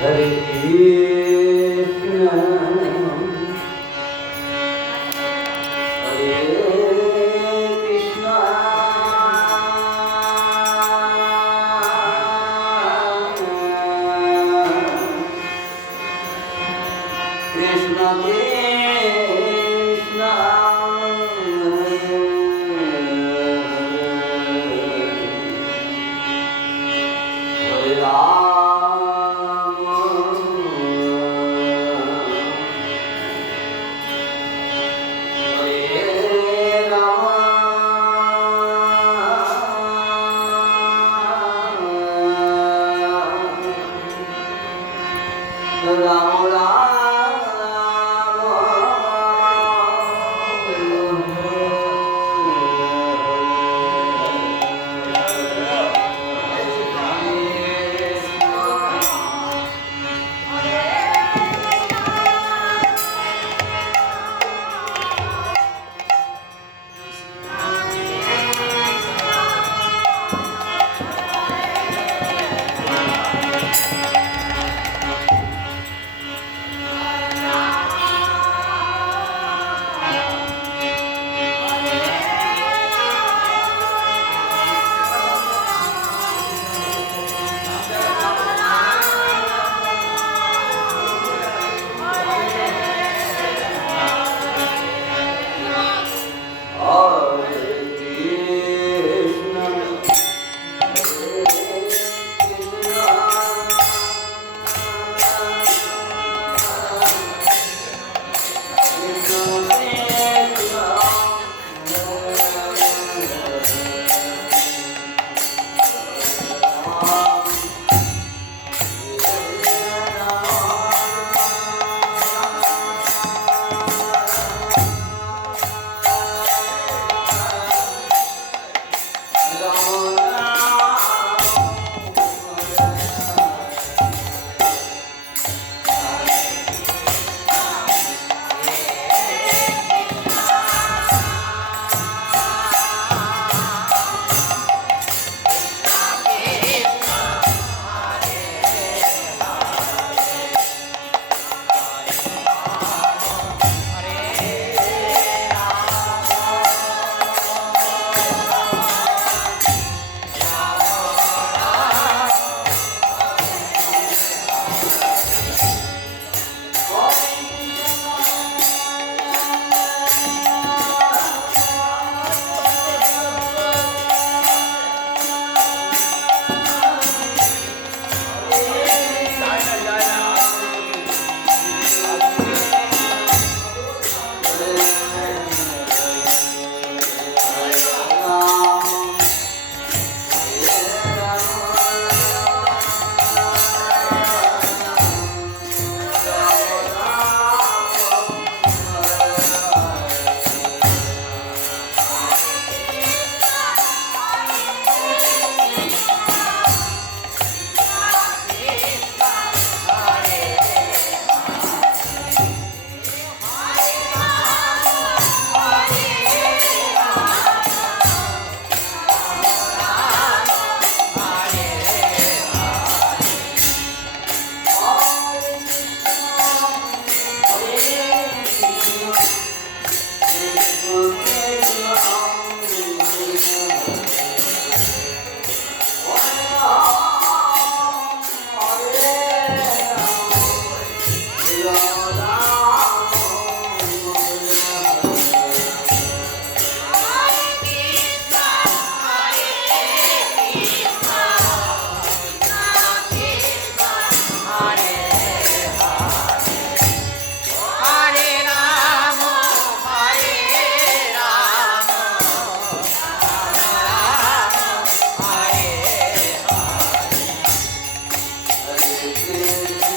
Let it be. Música